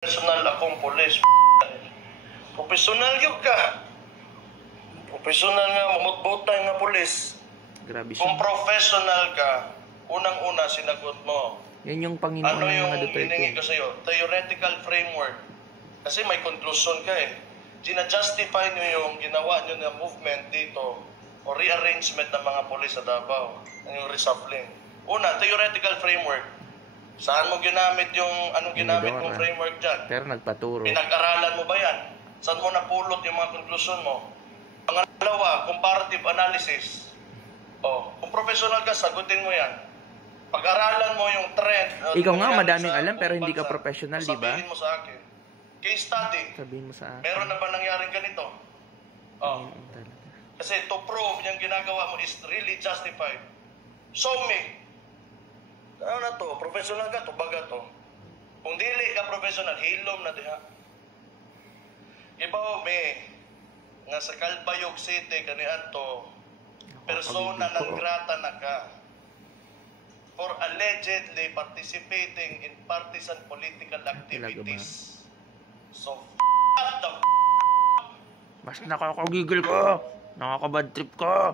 Personal akong pulis. Profesional yun ka. Profesional nga, mamutbutay nga pulis. Grabe siya. Kung professional ka, unang-una sinagot mo. Yan yung Panginoon Ano ng yung mga Duterte. hiningi ko sa'yo? Theoretical framework. Kasi may conclusion ka eh. Gina-justify nyo yung ginawa nyo na movement dito o rearrangement ng mga polis sa Davao. Yung reshuffling. Una, theoretical framework. Saan mo ginamit yung, anong ginamit mong framework dyan? Pero nagpaturo. Pinag-aralan mo ba yan? Saan mo napulot yung mga conclusion mo? Pangalawa, comparative analysis. Kung professional ka, sagutin mo yan. Pag-aralan mo yung trend. Ikaw nga madaming alam pero hindi ka professional, di ba? Sabihin mo sa akin. Case study. Sabihin mo sa akin. Meron na ba nangyaring ganito? Kasi to prove yung ginagawa mo is really justified. Show me. Ano na to? Professional ka to? Baga to? Kung dili ka professional, hilom na diha. Ibaw me, nga sa Calbayog City, kanihan to, persona non grata na ka for allegedly participating in partisan political activities. So, mas nakakagigil ka! Nakakabad trip ka!